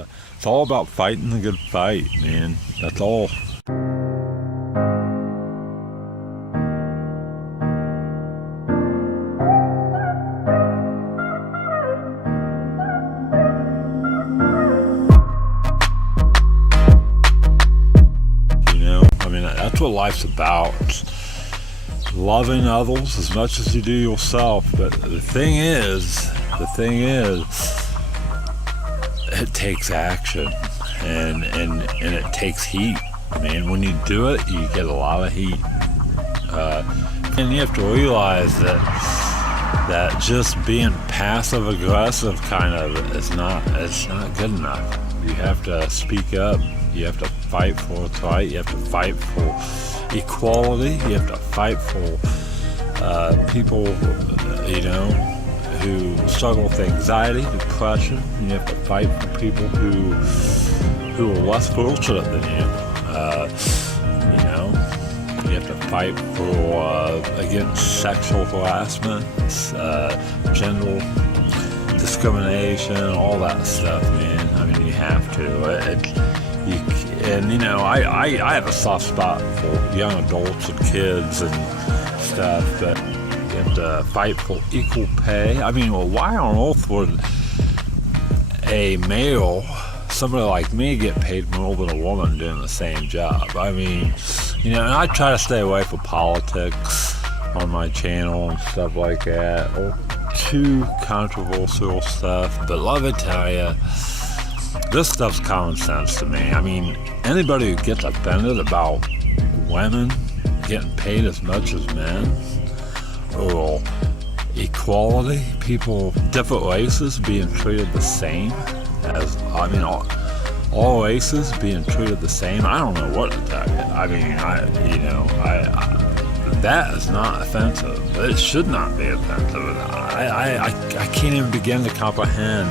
It's all about fighting the good fight, man. That's all. That's what life's about. It's loving others as much as you do yourself. But the thing is, it takes action and it takes heat. Man, when you do it, you get a lot of heat. And you have to realize that just being passive aggressive kind of it's not good enough. You have to speak up. You have to fight for what's right. You have to fight for equality. You have to fight for people, who struggle with anxiety, depression. You have to fight for people who are less fortunate than you. You have to fight for against sexual harassment, gender discrimination, all that stuff, man. I mean, you have to. I have a soft spot for young adults and kids and stuff, but you have to fight for equal pay. I mean, well, why on earth would a male, somebody like me, get paid more than a woman doing the same job? I mean, and I try to stay away from politics on my channel and stuff like that, or too controversial stuff, but let me tell you, this stuff's common sense to me. I mean, anybody who gets offended about women getting paid as much as men, or equality, people, different races being treated the same as, all races being treated the same, I don't know what to tell you. I mean, that is not offensive. It should not be offensive. I can't even begin to comprehend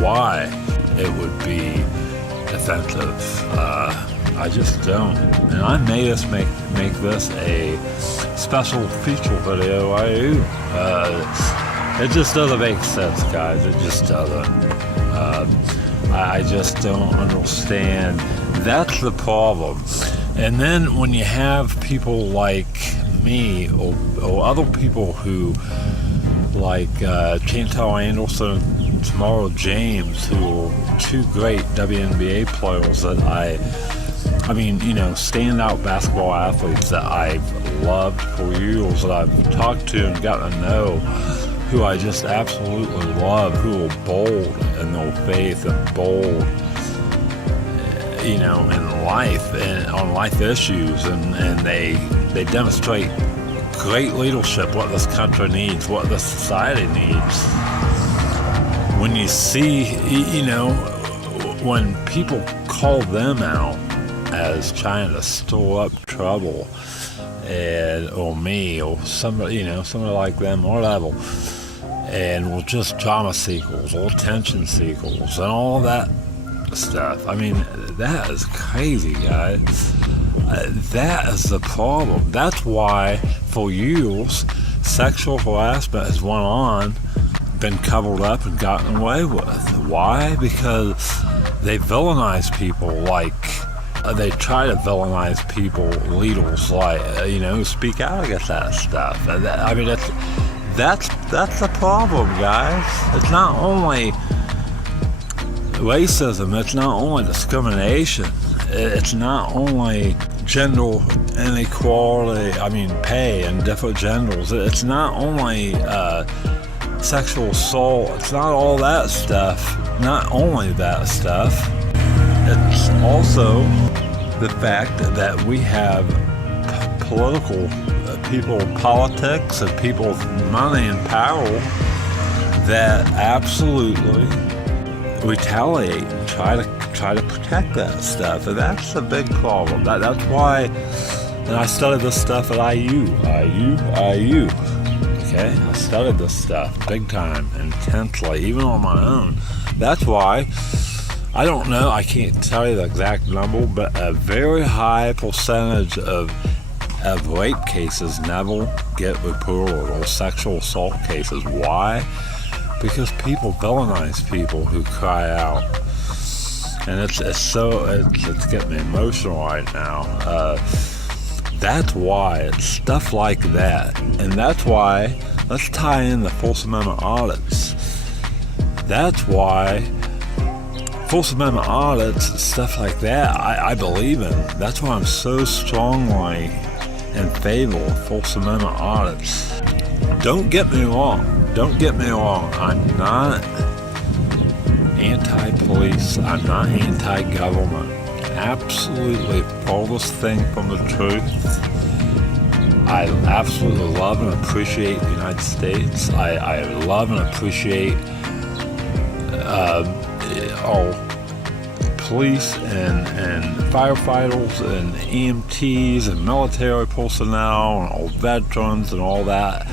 why it would be offensive. I just don't. And I may just make this a special feature video. It just doesn't make sense, guys. It just doesn't. I just don't understand. That's the problem. And then when you have people like me or other people who, like Chantelle and Tamara James, who are two great WNBA players that standout basketball athletes that I've loved for years, that I've talked to and gotten to know, who I just absolutely love, who are bold in their faith and bold, in life and on life issues, and they demonstrate great leadership, what this country needs, what this society needs. When you see, when people call them out as trying to stir up trouble, or me, or somebody like them, or whatever, and we're just drama seekers or attention seekers and all that stuff. I mean, that is crazy, guys. That is the problem. That's why, for years, sexual harassment has been covered up and gotten away with. Why? Because they villainize people they try to villainize people, leaders, who speak out against that stuff. That's the problem, guys. It's not only racism, it's not only discrimination, it's not only gender inequality, pay and different genders, it's not only sexual assault, it's not all that stuff, not only that stuff, it's also the fact that we have political people in politics and people with money and power that absolutely retaliate and try to protect that stuff, and that's a big problem. That's why, and I studied this stuff at IU. Okay, I studied this stuff big time, intensely, even on my own. That's why, I don't know, I can't tell you the exact number, but a very high percentage of rape cases never get reported, or sexual assault cases. Why? Because people villainize people who cry out. and it's getting me emotional right now. That's why it's stuff like that, and that's why, let's tie in the Fourth Amendment audits. That's why Fourth Amendment audits and stuff like that, I believe in. That's why I'm so strongly in favor of Fourth Amendment audits. Don't get me wrong. I'm not anti-police. I'm not anti-government. Absolutely furthest thing from the truth. I absolutely love and appreciate the United States. I love and appreciate all police and firefighters and EMTs and military personnel and all veterans and all that.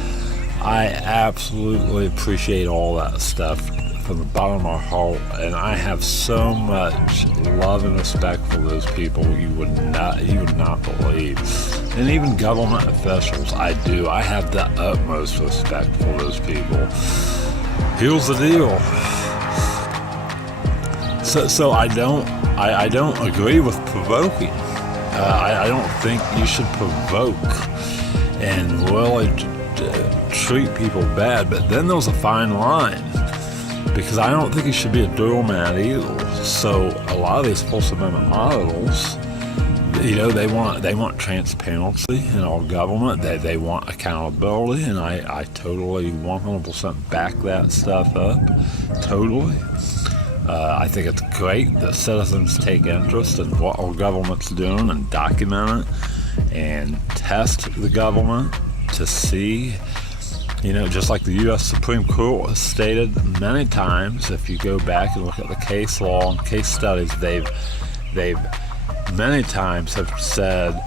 I absolutely appreciate all that stuff from the bottom of my heart, and I have so much love and respect for those people you would not believe. And even government officials, I do. I have the utmost respect for those people. Here's the deal. So I don't agree with provoking. I don't think you should provoke and really treat people bad. But then there's a fine line, because I don't think you should be a doormat either. So a lot of these Fourth Amendment auditors, they want transparency in our government. They want accountability, and I totally 100% back that stuff up. Totally. I think it's great that citizens take interest in what our government's doing and document it and test the government to see, just like the U.S. Supreme Court has stated many times. If you go back and look at the case law and case studies, they've many times have said,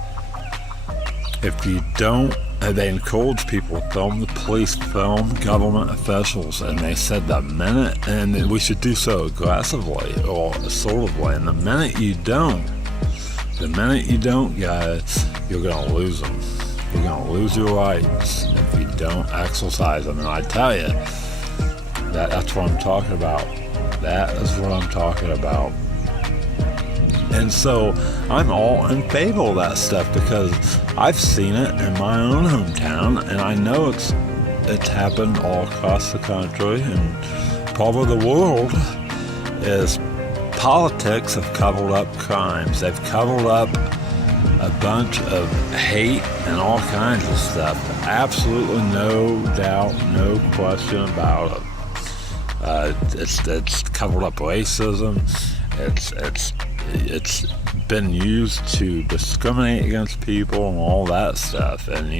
if you don't, they encourage people to film the police, film government officials, and they said the minute, and we should do so aggressively or assertively, and the minute you don't, guys, you're going to lose them. You're going to lose your rights if you don't exercise them. And I tell you, that's what I'm talking about. That is what I'm talking about. And so I'm all in favor of that stuff, because I've seen it in my own hometown, and I know it's happened all across the country and probably the world. Is politics have covered up crimes. They've covered up a bunch of hate and all kinds of stuff. Absolutely no doubt, no question about it. It's covered up racism. It's been used to discriminate against people and all that stuff, and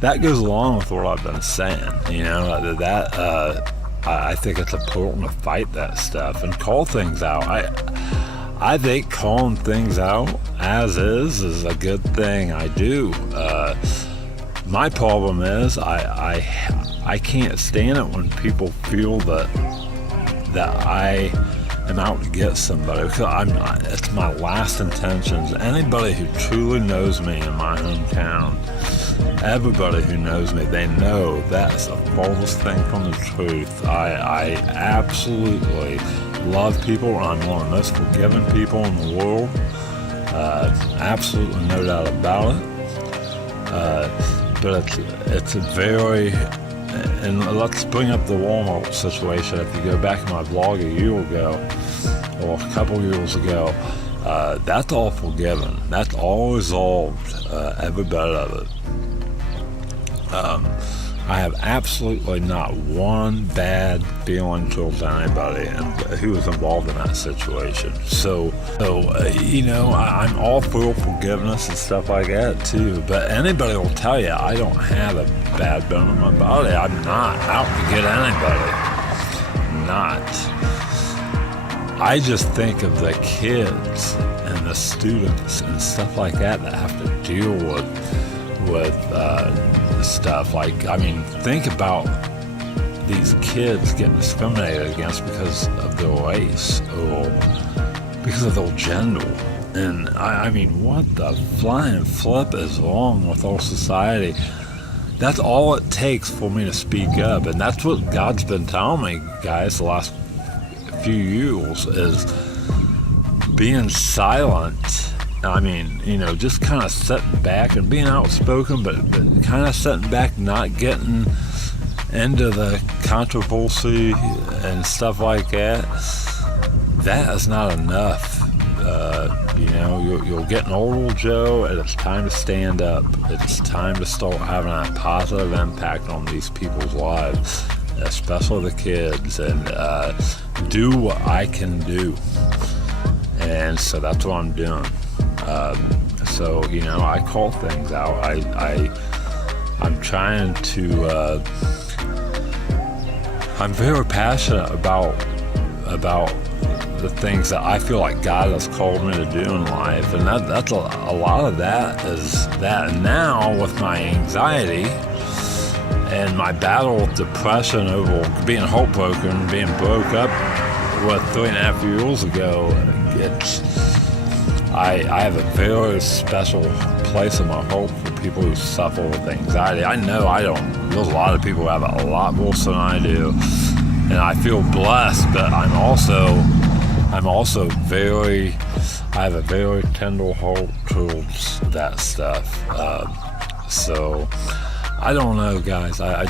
that goes along with what I've been saying. I think it's important to fight that stuff and call things out. I think calling things out as is a good thing. I do. My problem is I can't stand it when people feel that I am out to get somebody, because it's my last intentions. Anybody who truly knows me in my hometown, everybody who knows me, they know that's the farthest thing from the truth. I absolutely love people. I'm one of the most forgiving people in the world. Absolutely no doubt about it. But it's a very... And let's bring up the Walmart situation. If you go back in my blog a year ago, or a couple years ago, that's all forgiven. That's all resolved, every bit of it. I have absolutely not one bad feeling towards anybody who was involved in that situation. So I'm all for forgiveness and stuff like that too. But anybody will tell you I don't have a bad bone in my body. I'm not out to get anybody. Not. I just think of the kids and the students and stuff like that have to deal with stuff. Think about these kids getting discriminated against because of their race or because of their gender. And what the flying flip is wrong with our society? That's all it takes for me to speak up, and that's what God's been telling me, guys, the last few years is being silent. I mean, just kind of sitting back and being outspoken, but kind of sitting back, not getting into the controversy and stuff like that. That is not enough. You're getting old, old Joe, and it's time to stand up. It's time to start having a positive impact on these people's lives, especially the kids, and do what I can do. And so that's what I'm doing. I call things out. I'm trying to. I'm very passionate about the things that I feel like God has called me to do in life, and that's a lot of that is that. Now with my anxiety and my battle with depression over being heartbroken, being broke up with 3.5 years ago, I have a very special place in my heart for people who suffer with anxiety. I know there's a lot of people who have it a lot worse than I do, and I feel blessed, but I'm also I have a very tender heart towards that stuff. So I don't know, guys. I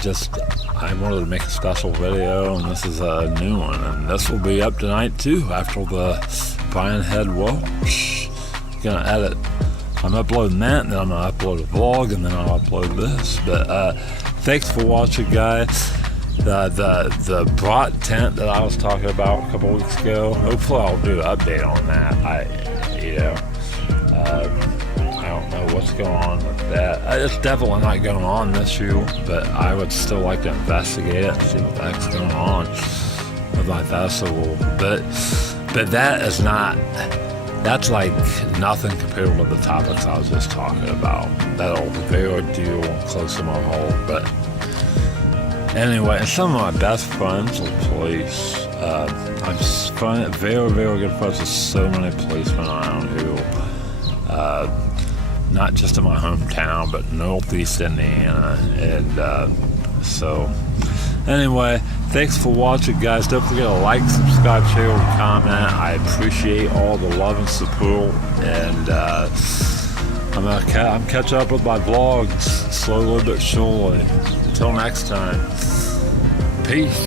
wanted to make a special video, and this is a new one, and this will be up tonight too after the Brian Head Welch. Gonna edit. I'm uploading that, and then I'm gonna upload a vlog, and then I'll upload this. But thanks for watching, guys. The brat tent that I was talking about a couple weeks ago, hopefully I'll do an update on that. I don't know what's going on with that. It's definitely not going on this year, but I would still like to investigate it and see what the heck's going on with my festival. But that's like nothing compared to the topics I was just talking about. That'll be very dear and close to my heart. But anyway, and some of my best friends are police. I'm very, very good friends with so many policemen around who, not just in my hometown, but Northeast Indiana. And so, anyway, thanks for watching, guys. Don't forget to like, subscribe, share, and comment. I appreciate all the love and support. And I'm catching up with my vlogs slowly but surely. Until next time, peace.